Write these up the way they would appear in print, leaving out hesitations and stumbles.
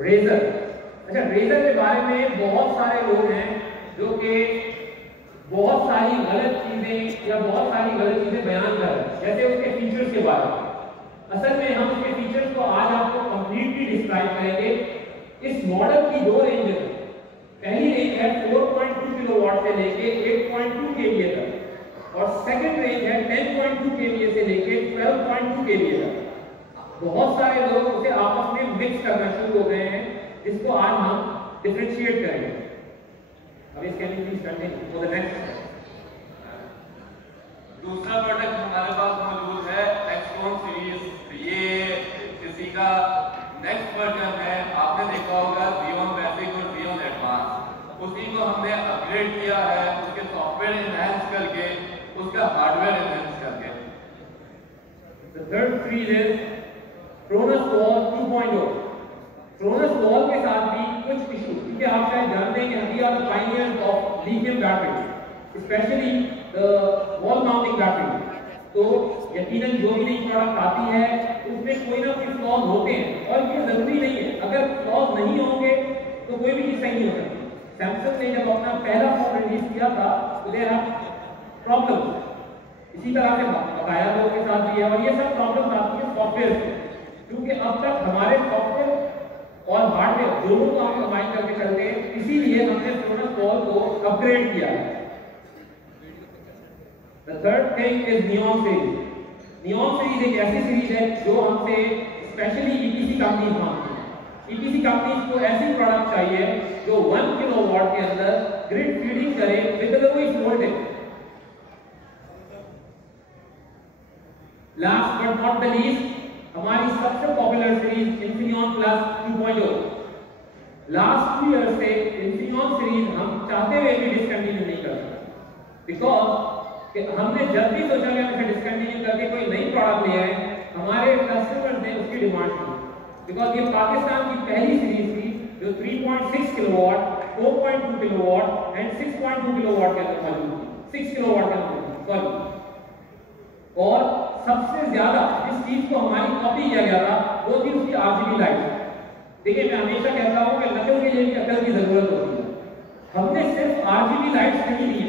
Razor. अच्छा, razor के बारे में बहुत सारे लोग हैं जो कि बहुत सारी गलत चीजें या बहुत सारी गलत चीजें बयान कर रहे हैं, जैसे उसके फीचर्स के बारे में। असल में हम उसके फीचर्स को आज आपको कंप्लीटली डिस्क्राइब करेंगे। इस मॉडल की दो रेंज है। पहली रेंज है 4.2 किलोवाट से लेके 8.2 केवीए तक, और सेकंड रेंज है 10.2 केवीए से लेके 12.2 केवीए तक। बहुत सारे लोग उसे आपस में मिक्स करना शुरू हो गए हैं, जिसको आज हम डिफरेंशिएट करेंगे। अब इसके लिए please continue for the next. दूसरा प्रोडक्ट हमारे पास मौजूद है एक्सटोन सीरीज। ये किसी का नेक्स्ट वर्जन है। आपने देखा होगा Xeon बेसिक और Xeon एडवांस, उसी को हमने अपग्रेड किया है, उसके सॉफ्टवेयर एनहांस करके, उसका हार्डवेयर एनहांस करके। The third series is Cronus Wall 2.0। Cronus Wall के साथ भी कुछ इशू, क्योंकि आप शायद जानते हैं कि we are the pioneers of lithium battery, especially the wall mounting battery। तो यकीनन जो भी नई प्रोडक्ट आती है उसमें कोई ना कोई फ्लॉज होते हैं, और ये जरूरी नहीं है। अगर फ्लॉज नहीं होंगे तो कोई भी चीज सही नहीं हो सकती। सैमसंग ने जब अपना पहला फोन रिलीज किया था तो देयर आर प्रॉब्लम्स। इसी तरह से बकाया लोगों के साथ भी है, और ये सब प्रॉब्लम्स आती है सॉफ्टवेयर से, क्योंकि अब तक हमारे सॉफ्टवेयर और हार्डवेयर दोनों को हम कंबाइन करके चलते हैं। इसीलिए हमने Cronus Wall को अपग्रेड किया है। The third thing is Neon series। Neon series एक ऐसी सीरीज है जो हमसे स्पेशली EPC कंपनीज मांगती हैं। EPC कंपनीज को ऐसी प्रोडक्ट चाहिए जो 1 किलोवाट के अंदर ग्रिड फीडिंग करे with the lowest voltage. Last but not the least, हमारी सबसे popular series Infineon Plus 2.0। Last 2 years से Infineon सीरीज हम चाहते हुए भी डिसकंटिन्यू नहीं कर सकते, बिकॉज कि हमने जब भी सोचा कि हम इसे डिसकंटिन्यू करके कोई नई प्रोडक्ट ले आए, हमारे कस्टमर्स ने उसकी डिमांड की, बिकॉज ये पाकिस्तान की पहली सीरीज थी जो 3.6 किलोवाट, 4.2 किलोवाट एंड 6.2 किलोवाट के अंदर मौजूद थी। 6 किलोवाट के अंदर सॉरी। और सबसे ज्यादा जिस चीज को हमारी कॉपी किया गया था वो थी उसकी RGB लाइट। देखिए, मैं हमेशा कहता हूं कि नकल के लिए भी अकल की जरूरत होती है। हमने सिर्फ RGB लाइट्स नहीं दी है,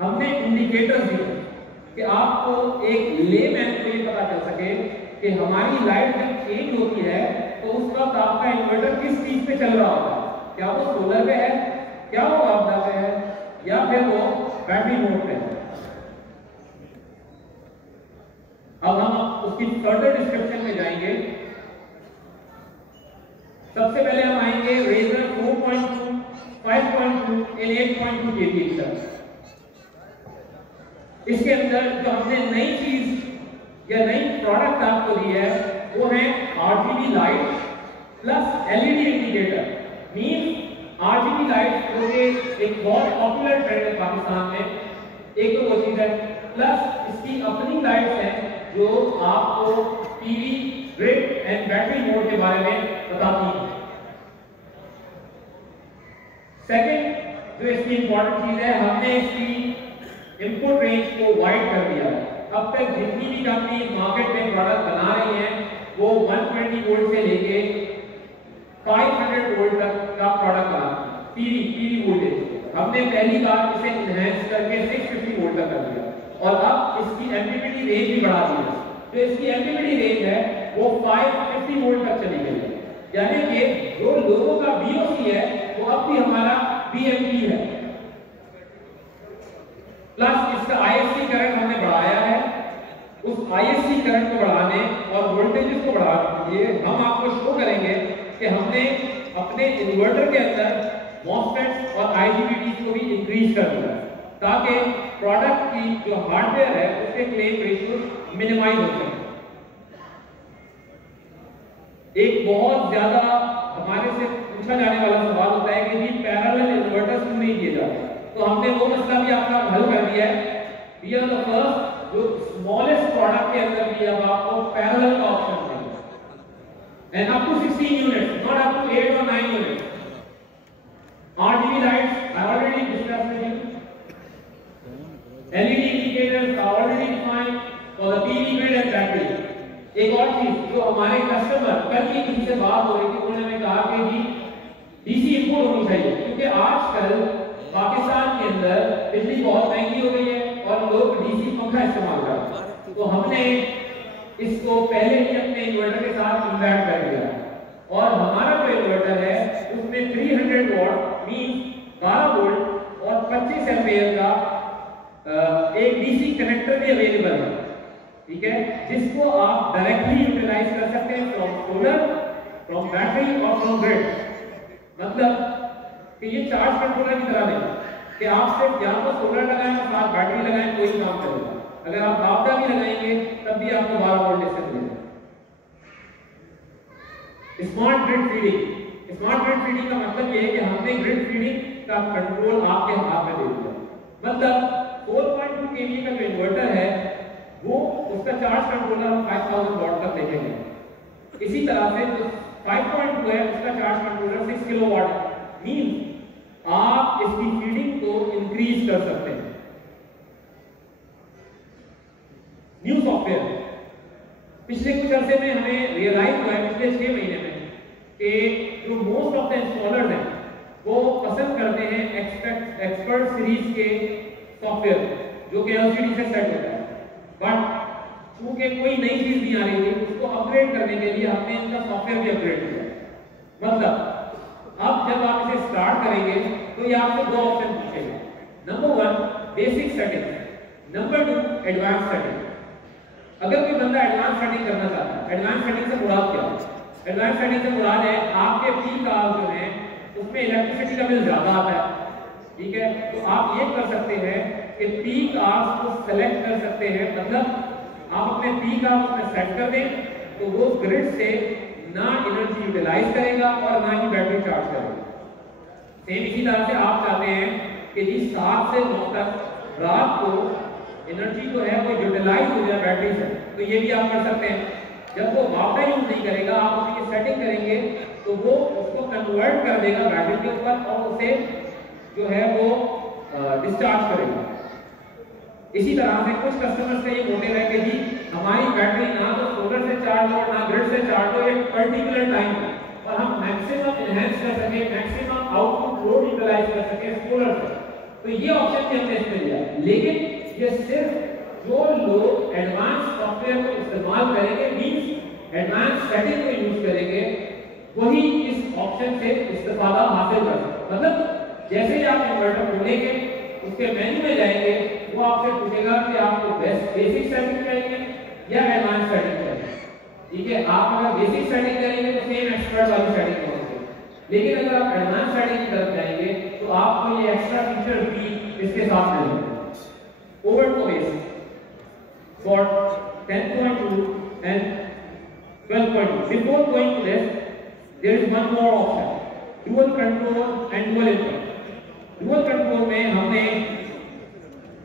हमने इंडिकेटर्स दिए कि आपको एक लेमैन को ये पता चल सके कि हमारी लाइट जब चेंज होती है तो उस वक्त आपका इन्वर्टर किस चीज पे चल रहा होगा। क्या वो सोलर पे है, क्या वो आपदा पे है, या फिर वो बैटरी मोड पे है। अब हम उसकी फर्दर डिस्क्रिप्शन में जाएंगे। सबसे पहले हम आएंगे रेजर 4.2, 5.2 एंड 8.2 केवीए तक। इसके अंदर जो हमने नई चीज या नई प्रोडक्ट आपको दी है वो है RGB light plus LED indicator. Means RGB light जो कि एक बहुत पॉपुलर ट्रेंड है पाकिस्तान में, एक तो वो चीज है, प्लस इसकी अपनी लाइट्स हैं जो आपको PV, grid and battery mode के बारे में बताती हैं। सेकंड जो इसकी इंपॉर्टेंट चीज है, हमने इसकी इनपुट रेंज को वाइड कर दिया है। अब तक जितनी भी कंपनी मार्केट में प्रोडक्ट बना रही हैं वो 120 वोल्ट से लेके 500 वोल्ट तक का प्रोडक्ट बनाती है, पीवी वोल्टेज। हमने पहली बार इसे एनहांस करके 650 वोल्ट तक कर दिया, और अब इसकी एमपीपीटी रेंज भी बढ़ा दी है। तो इसकी एमपीपीटी रेंज है वो 550 वोल्ट तक चली गई है, यानी कि जो लोगों का बीओसी है वो अब भी हमारा बीएमपी है। प्लस इसका आईएससी करंट हमने बढ़ाया है। उस आईएससी करंट को बढ़ाने और वोल्टेजेस को बढ़ाने के लिए हम आपको शो करेंगे कि हमने अपने इन्वर्टर के अंदर मॉसफेट्स और आईजीबीटी को भी इंक्रीज कर दिया, ताकि प्रोडक्ट की जो हार्डवेयर है उसके क्लेम रेशियो मिनिमाइज हो सके। एक बहुत ज्यादा हमारे से पूछा जाने वाला सवाल होता है कि जी पैरेलल इन्वर्टर्स क्यों नहीं किए जाते, तो हमने वो मसला भी आपका हल कर दिया है। वी आर द फर्स्ट जो स्मॉलेस्ट प्रोडक्ट के अंदर भी अब आपको पैरेलल का ऑप्शन देंगे, and up to 16 units, not up to 8 और 9 units. RGB lights I already discussed with you, LED indicators are already defined for the PV grid and battery। एक और चीज जो हमारे कस्टमर, कल ही किसी से बात हो रही थी, उन्होंने कहा कि जी फुल होनी चाहिए, क्योंकि आजकल पाकिस्तान के अंदर बिजली बहुत महंगी हो गई है और लोग डीसी पंखा इस्तेमाल कर रहे हैं। तो हमने इसको पहले ही अपने इन्वर्टर के साथ इम्बैड कर दिया और हमारा जो इन्वर्टर है उसमें 300 वॉट मीन 12 वोल्ट और 25 एम्पियर का एक डीसी कनेक्टर भी अवेलेबल है, ठीक है, जिसको आप डायरेक्टली यूटिलाइज कर सकते हैं फ्रॉम सोलर, फ्रॉम बैटरी और फ्रॉम ग्रिड। मतलब कि ये चार्ज कंट्रोलर की तरह नहीं कि आप सिर्फ या तो सोलर लगाएं और साथ बैटरी लगाएं, कोई काम करेगा। अगर आप बावड़ा भी लगाएंगे तब भी आपको 12 वोल्ट से मिलेगा। Smart grid feeding, smart grid feeding का मतलब ये है कि हमने ग्रिड फीडिंग का कंट्रोल आपके हाथ में दे दिया। मतलब 4.2 केवी का जो इन्वर्टर है वो उसका चार्ज कंट्रोलर हम 5000 वॉट तक देखेंगे। इसी तरह से जो 5.2 है उसका चार्ज कंट्रोलर 6 किलोवाट है। मीन आप इसकी फीडिंग को इंक्रीज कर सकते हैं। न्यू सॉफ्टवेयर, पिछले कुछ अरसे में हमें रियलाइज हुआ है पिछले 6 महीने में कि जो मोस्ट ऑफ द इंस्टॉलर्स हैं वो पसंद करते हैं एक्सपर्ट सीरीज के सॉफ्टवेयर जो कि एलसीडी से सेट होता है, बट चूंकि कोई नई चीज नहीं आ रही थी उसको अपग्रेड करने के लिए हमने इनका सॉफ्टवेयर भी अपग्रेड किया। मतलब अब जब आप इसे स्टार्ट करेंगे तो ये आपसे 2 ऑप्शन पूछेगा। Number 1 basic setting, number 2 advance setting. अगर कोई बंदा एडवांस सेटिंग करना चाहता है, एडवांस सेटिंग से मुराद क्या है? एडवांस सेटिंग से मुराद है आपके पीक आवर्स जो हैं उसमें इलेक्ट्रिसिटी का बिल ज्यादा आता है, ठीक है, तो आप ये कर सकते हैं कि पीक आवर्स को सेलेक्ट कर सकते हैं। मतलब आप अपने पीक आवर्स में सेट कर दें तो वो ग्रिड से ना एनर्जी यूटिलाइज करेगा और ना ही बैटरी चार्ज करेगा। सेम इसी तरह से आप चाहते हैं कि जी 7 से 9 तक रात को एनर्जी जो है वो यूटिलाइज हो जाए बैटरी से, तो ये भी आप कर सकते हैं। जब वो वापस यूज नहीं करेगा आप उसकी सेटिंग करेंगे तो वो उसको कन्वर्ट कर देगा बैटरी के ऊपर और उसे जो है वो डिस्चार्ज करेगा। इसी तरह से कुछ कस्टमर्स का ये मोटिव है कि जी हमारी बैटरी ना तो सोलर से चार्ज हो ना ग्रिड से चार्ज हो एक पर्टिकुलर टाइम पर और हम मैक्सिमम एनहांस कर सके, मैक्सिमम आउटपुट लोड यूटिलाइज कर सके सोलर से, तो ये ऑप्शन भी हमने इसमें दिया। लेकिन ये सिर्फ जो लोग एडवांस सॉफ्टवेयर को इस्तेमाल करेंगे मींस एडवांस सेटिंग को यूज करेंगे वही इस ऑप्शन से इस्तेफादा हासिल कर सकते। मतलब जैसे ही आप इन्वर्टर खोलेंगे उसके मेन्यू में जाएंगे वो आपसे पूछेगा कि आपको बेसिक सेटिंग चाहिए या एडवांस सेटिंग चाहिए, ठीक है। आप अगर बेसिक सेटिंग करेंगे तो सेम एक्सपर्ट वाली सेटिंग होगी, लेकिन अगर आप एडवांस सेटिंग की तरफ जाएंगे तो आपको ये एक्स्ट्रा फीचर भी इसके साथ मिलेंगे। Over to basic for 10.2 and 12.2. Before going to this, there is one more option: dual control and dual input. Dual control में हमने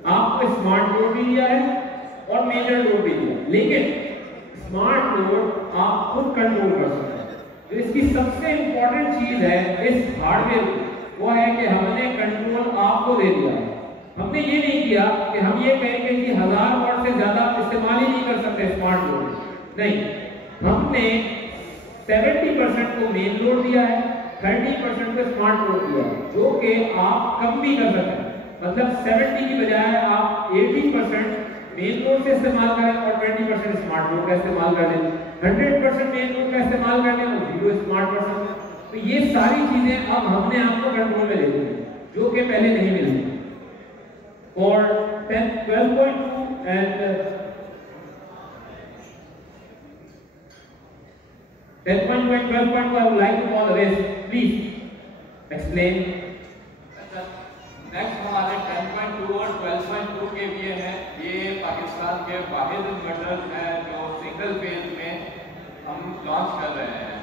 आपको स्मार्ट लोड भी दिया है और मेजर लोड भी दिया, लेकिन स्मार्ट लोड आप खुद कंट्रोल कर सकते हैं। तो इसकी सबसे इंपॉर्टेंट चीज है इस हार्डवेयर की, वो है कि हमने कंट्रोल आपको दे दिया है। हमने ये नहीं किया कि हम ये कहेंगे कि 1000 वाट से ज्यादा इस्तेमाल ही नहीं कर सकते स्मार्ट लोड, नहीं, हमने 70% को मेन लोड दिया है, 30% को स्मार्ट लोड दिया है, जो कि आप कम भी कर सकते हैं। मतलब 70 की बजाय आप 80% मेन लोड से इस्तेमाल करें और 20% स्मार्ट लोड का इस्तेमाल कर लें, 100% मेन लोड का इस्तेमाल कर लें और 0 स्मार्ट पर्सन। तो ये सारी चीजें अब हमने आपको कंट्रोल में ले ली जो कि पहले नहीं मिली। For 12.2 and 10.2 and 12.2, I would like to call Race. Please explain. Next हमारे 10.2 और 12.2 के लिए है, ये पाकिस्तान के वाहिद इन्वर्टर हैं जो सिंगल फेज में हम लॉन्च कर रहे हैं।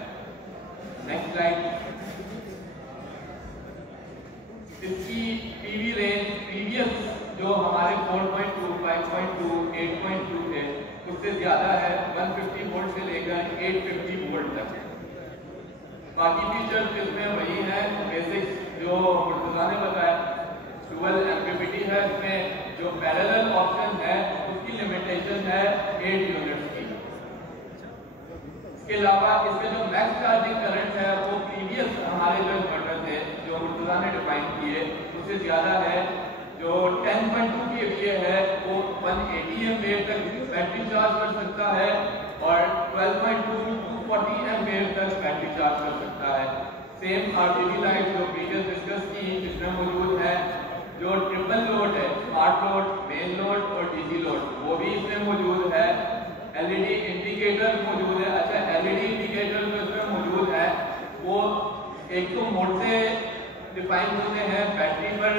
Next slide. इसकी पीवी रेंज प्रीवियस जो हमारे 4.2, 5.2, 8.2 थे उससे ज्यादा है, 150 वोल्ट से लेकर 850 वोल्ट तक। बाकी फीचर्स इसमें वही है बेसिक जो मुर्तजा ने बताया। डुअल एम्पलीफिटी है, इसमें जो पैरेलल ऑप्शन है उसकी लिमिटेशन है 8 यूनिट्स की। इसके अलावा इसके जो मैक्स चार्जिंग करंट है वो प्रीवियस हमारे जो इन्वर्टर थे मुर्तज़ा ने डिफाइन किए उससे ज़्यादा है। जो 10.2 kVA है वो 180 एम्पेयर तक बैटरी चार्ज कर सकता है और 12.2 240 एम्पेयर तक बैटरी चार्ज कर सकता है। सेम RGB लाइट जो प्रीवियस डिस्कस की इसमें मौजूद है। जो ट्रिपल लोड है, स्मार्ट लोड, मेन लोड और डीसी लोड, वो भी इसमें मौजूद है। LED इंडिकेटर मौजूद है। अच्छा, LED इंडिकेटर जो इसमें मौजूद है वो एक तो मोड से डिफाइन होते हैं, बैटरी पर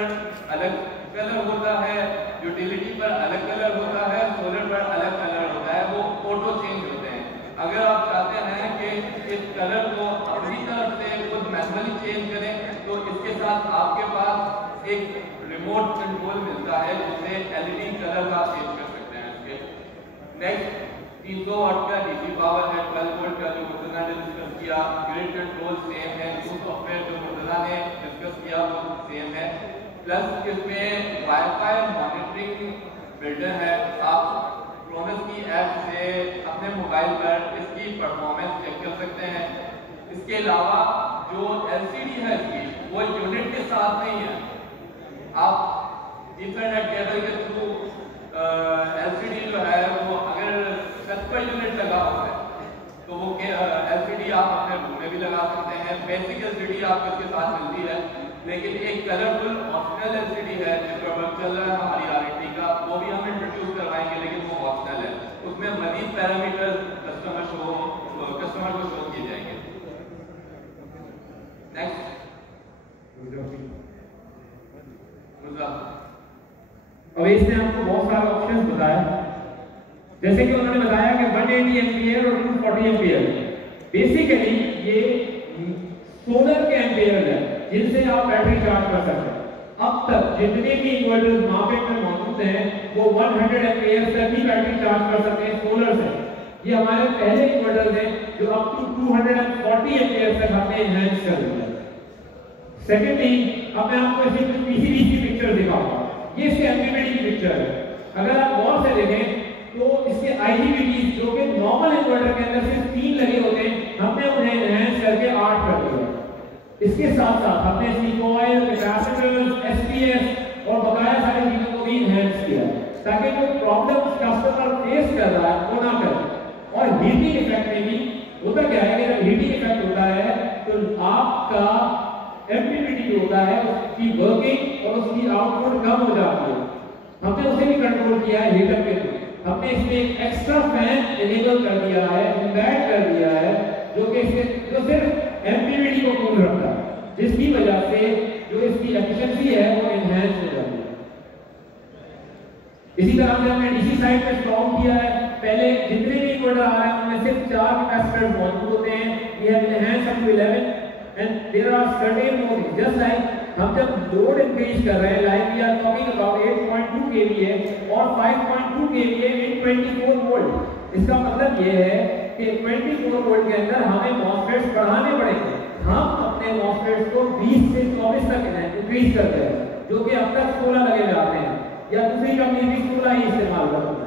अलग कलर होता है, यूटिलिटी पर अलग कलर होता है, सोलर पर अलग कलर होता है, वो ऑटो चेंज होते हैं। अगर आप चाहते हैं कि इस कलर को अपनी तरफ से खुद मैनुअली चेंज करें तो इसके साथ आपके पास एक रिमोट कंट्रोल मिलता है जिससे LED कलर आप चेंज कर सकते हैं इसके। नेक्स्ट 300 वाट का डीसी पावर है, 12 वोल्ट का जो मुर्तज़ा ने डिस्कस किया। ग्रिड कंट्रोल सेम है, जो सॉफ्टवेयर जो मुर्तज़ा ने डिस्कस किया वो सेम है। प्लस इसमें वाईफाई मॉनिटरिंग बिल्डर है। आप क्रोनस की ऐप से अपने मोबाइल पर इसकी परफॉर्मेंस चेक कर सकते हैं। इसके अलावा जो LCD है इसकी वो यूनिट के साथ नहीं है। आप ईथरनेट केबल के थ्रू LCD जो है वो अगर छत पर यूनिट लगा हुआ है तो वो LCD आप अपने रूम में भी लगा सकते हैं। बेसिक LCD आपको इसके साथ मिलती है, लेकिन एक कलरफुल ऑप्शनल LCD है जिस पर वर्क चल रहा है हमारी RT का, वो भी हम इंट्रोड्यूस करवाएंगे, लेकिन वो ऑप्शनल है। उसमें मजीद पैरामीटर कस्टमर को शो किए जाएंगे। नेक्स्ट अब इसने आपको बहुत सारे ऑप्शंस बताया, जैसे कि उन्होंने बताया कि 180 एम्पियर और 240 एम्पियर। बेसिकली ये सोलर के एम्पियर है जिनसे आप बैटरी चार्ज कर सकते हैं। अब तक जितने भी इन्वर्टर्स मार्केट में मौजूद हैं वो 100 एम्पियर तक ही बैटरी चार्ज कर सकते हैं सोलर से। ये हमारे पहले इन्वर्टर्स हैं जो अप टू 240 एम्पियर तक हमने एनहांस कर दिया है। सेकेंडली, अब मैं आपको ऐसे कुछ PCB की पिक्चर दिखाऊंगा। ये इसके MPPT की पिक्चर है। अगर आप गौर से देखें तो इसके IGBTs जो कि नॉर्मल इन्वर्टर के अंदर सिर्फ 3 लगे होते हैं, हमने उन्हें एनहांस करके 8 कर दिया। इसके साथ साथ हमने इसकी कॉइल, कैपेसिटर्स, SPS और बकाया सारी चीजों को भी एनहांस किया ताकि जो प्रॉब्लम्स कस्टमर फेस कर रहा है वो ना करे। और हीटिंग इफेक्ट में भी होता क्या है कि जब हीटिंग इफेक्ट होता है तो आपका MPPT जो होता है उसकी वर्किंग और उसकी आउटपुट कम हो जाती है। हमने उसे भी कंट्रोल किया है हीटर के थ्रू। हमने इसमें एक एक्स्ट्रा फैन इनेबल कर दिया है, इम्बेड कर दिया है, जो कि जो सिर्फ MPPT को कूल रखता है, जिसकी वजह से जो इसकी एफिशिएंसी है वो एनहांस हो जाती है। इसी तरह से हमने डीसी साइड पे स्टॉप किया है। पहले जितने भी इन्वर्टर आ रहे हैं उनमें सिर्फ 4 कैपेसिटर्स मौजूद होते हैं। We have enhanced up to 11 and there are certain modes just like हम जब लोड इंक्रीज कर रहे हैं, like we are talking about 8.2 kVA और 5.2 kVA इन 24 वोल्ट। इसका मतलब ये है कि 24 वोल्ट के अंदर हमें MOSFETs बढ़ाने पड़ेंगे। हम अपने MOSFETs को 20 से 24 तक इंक्रीज करते हैं, जो कि अब तक 16 लगे जाते हैं, या दूसरी कंपनी भी 16 ही इस्तेमाल करती है।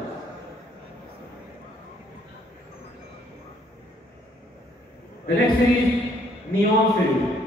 The next series, Neon series।